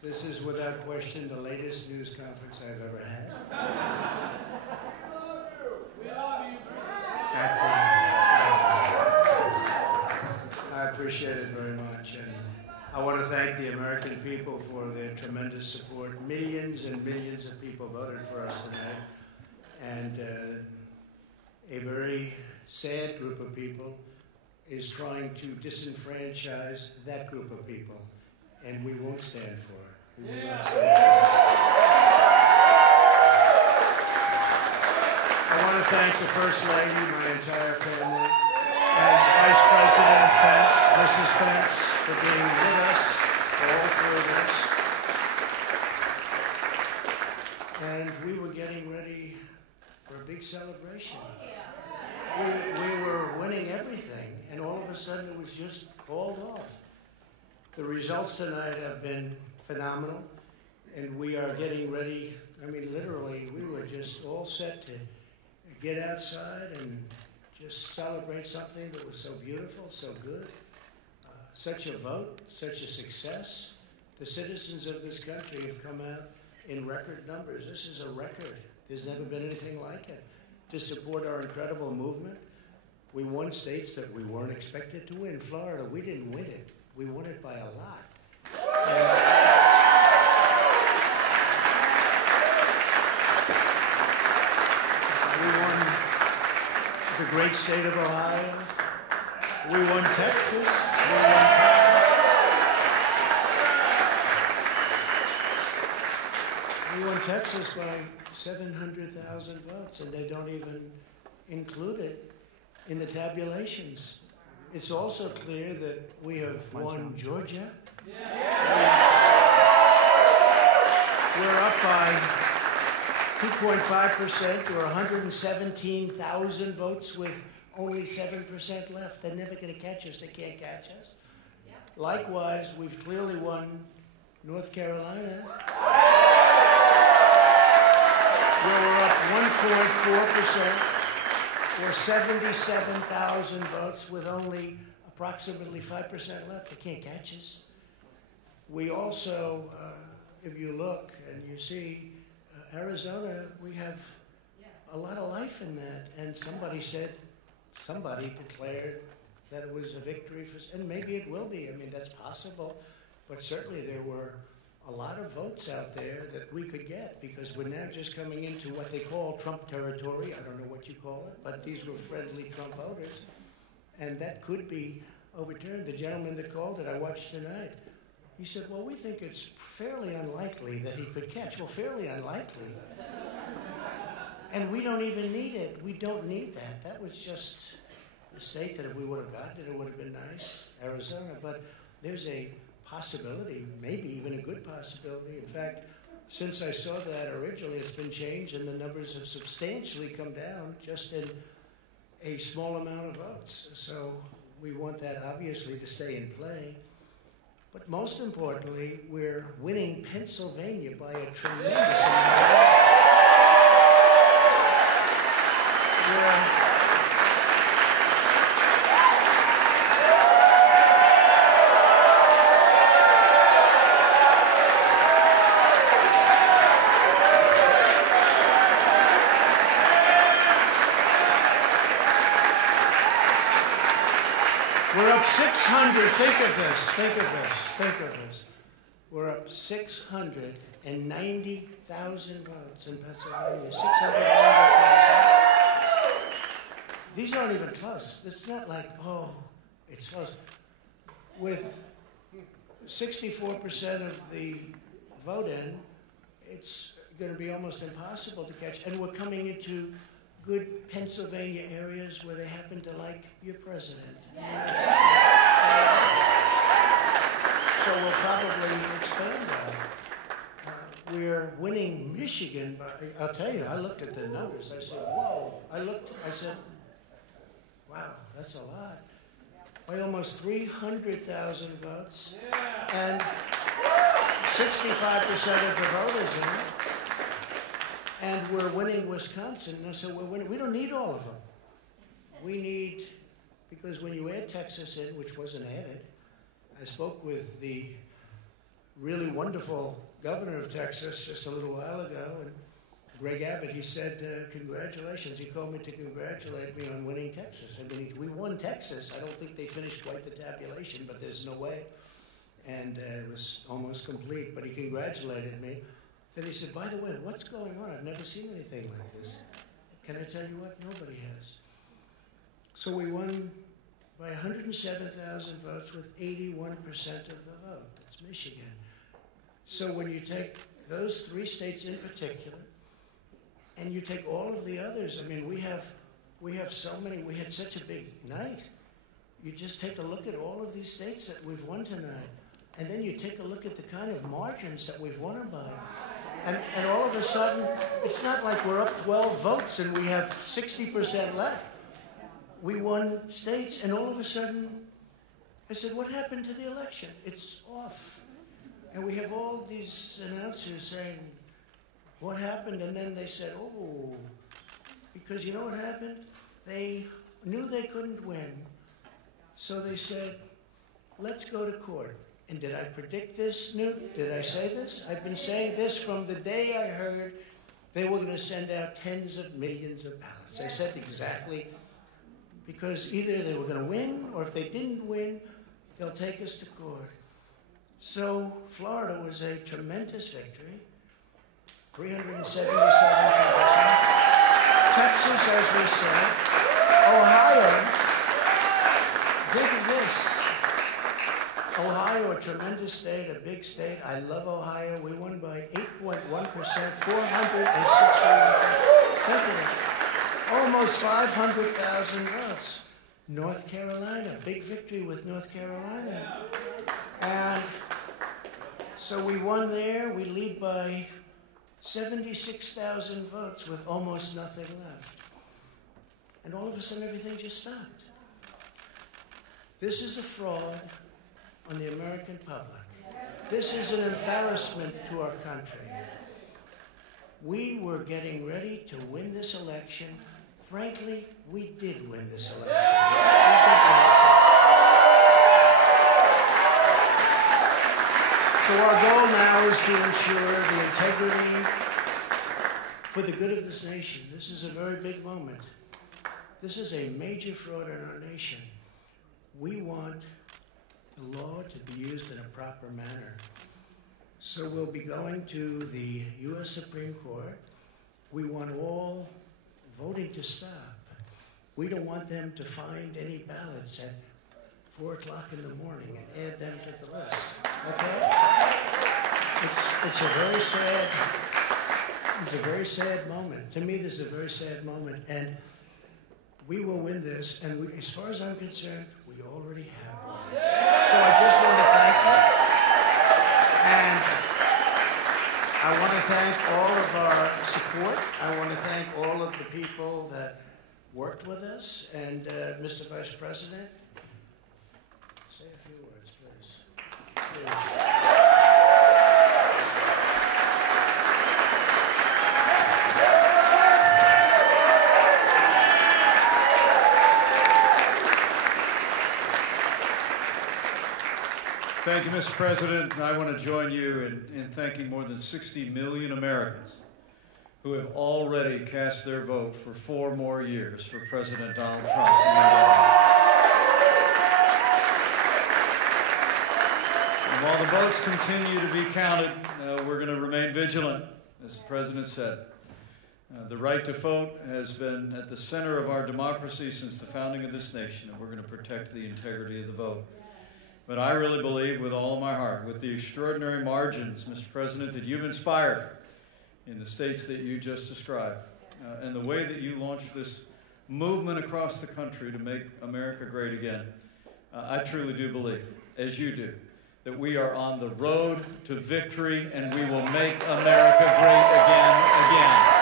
This is without question the latest news conference I've ever had. We love you. I appreciate it very much, and I want to thank the American people for their tremendous support. Millions and millions of people voted for us tonight, and a very sad group of people is trying to disenfranchise that group of people, and we won't stand for it. We will not stand for it. I want to thank the First Lady, my entire family, and Vice President Pence, Mrs. Pence, for being with us, all three of us. And we were getting ready for a big celebration. We were winning everything, and all of a sudden it was just called off. The results tonight have been phenomenal, and we are getting ready. I mean, literally, we were just all set to get outside and just celebrate something that was so beautiful, so good. Such a vote, such a success. The citizens of this country have come out in record numbers. This is a record. There's never been anything like it. To support our incredible movement. We won states that we weren't expected to win. Florida, we didn't win it. We won it by a lot. We won the great state of Ohio. We won Texas. We won Texas by 700,000 votes, and they don't even include it in the tabulations. It's also clear that we have won Georgia. We're up by 2.5% or 117,000 votes with only 7% left. They're never going to catch us. They can't catch us. Likewise, we've clearly won North Carolina. We're up 1.4% or 77,000 votes with only approximately 5% left. They can't catch us. We also, if you look and you see Arizona, we have a lot of life in that. And somebody declared that it was a victory for, and maybe it will be. I mean, that's possible. But certainly there were a lot of votes out there that we could get because we're now just coming into what they call Trump territory. I don't know what you call it, but these were friendly Trump voters. And that could be overturned. The gentleman that called it, I watched tonight, he said, well, we think it's fairly unlikely that he could catch. Well, fairly unlikely. And we don't even need it. We don't need that. That was just a state that if we would have gotten it, it would have been nice, Arizona. But there's a possibility, maybe even a good possibility. In fact, since I saw that originally, it's been changed and the numbers have substantially come down just in a small amount of votes. So we want that obviously to stay in play. But most importantly, we're winning Pennsylvania by a tremendous amount. We're up 600. Think of this. We're up 690,000 votes in Pennsylvania. 690,000. These aren't even close. It's not like, oh, it's close. With 64% of the vote in, it's going to be almost impossible to catch. And we're coming into good Pennsylvania areas where they happen to like your president. So we'll probably expand that. We're winning Michigan by, I'll tell you, I looked at the numbers. I said, whoa. I said, wow, that's a lot. By almost 300,000 votes. And 65% of the voters in it. And we're winning Wisconsin. So we're winning. We don't need all of them. We need, because when you add Texas in, which wasn't added, I spoke with the really wonderful governor of Texas just a little while ago, and Greg Abbott, he said, congratulations. He called me to congratulate me on winning Texas. I mean, we won Texas. I don't think they finished quite the tabulation, but there's no way. And it was almost complete, but he congratulated me. Then he said, by the way, what's going on? I've never seen anything like this. Can I tell you what? Nobody has. So we won by 107,000 votes with 81% of the vote. That's Michigan. So when you take those 3 states in particular, and you take all of the others, I mean, we have so many, we had such a big night. You just take a look at all of these states that we've won tonight, and then you take a look at the kind of margins that we've won them by. And all of a sudden, it's not like we're up 12 votes and we have 60% left. We won states, and all of a sudden, I said, what happened to the election? It's off. And we have all these announcers saying, what happened? And then they said, oh, because you know what happened? They knew they couldn't win. So they said, let's go to court. And did I predict this, Newt? Did I say this? I've been saying this from the day I heard they were going to send out tens of millions of ballots. I said exactly, because either they were going to win, or if they didn't win, they'll take us to court. So Florida was a tremendous victory. 377,000. Texas, as we said. Ohio, think of this. Ohio, a tremendous state, a big state. I love Ohio. We won by 8.1%, 460. Almost 500,000 votes. North Carolina, big victory with North Carolina. And so we won there. We lead by 76,000 votes with almost nothing left. And all of a sudden, everything just stopped. This is a fraud on the American public. This is an embarrassment to our country. We were getting ready to win this election. Frankly, we did win this election. So our goal now is to ensure the integrity for the good of this nation. This is a very big moment. This is a major fraud in our nation. We want the law to be used in a proper manner. So we'll be going to the U.S. Supreme Court. We want all voting to stop. We don't want them to find any ballots at 4 o'clock in the morning and add them to the list. Okay? It's a very sad moment. To me, this is a very sad moment, and we will win this. And we, as far as I'm concerned, we already have won. So I just want to thank you, and I want to thank all of our support. I want to thank all of the people that worked with us, and Mr. Vice President. Say a few words, please. Thank you, Mr. President. I want to join you in thanking more than 60 million Americans who have already cast their vote for 4 more years for President Donald Trump. And while the votes continue to be counted, we're going to remain vigilant, as the President said. The right to vote has been at the center of our democracy since the founding of this nation, and we're going to protect the integrity of the vote. But I really believe with all of my heart, with the extraordinary margins, Mr. President, that you've inspired in the states that you just described, and the way that you launched this movement across the country to make America great again, I truly do believe, as you do, that we are on the road to victory, and we will make America great again.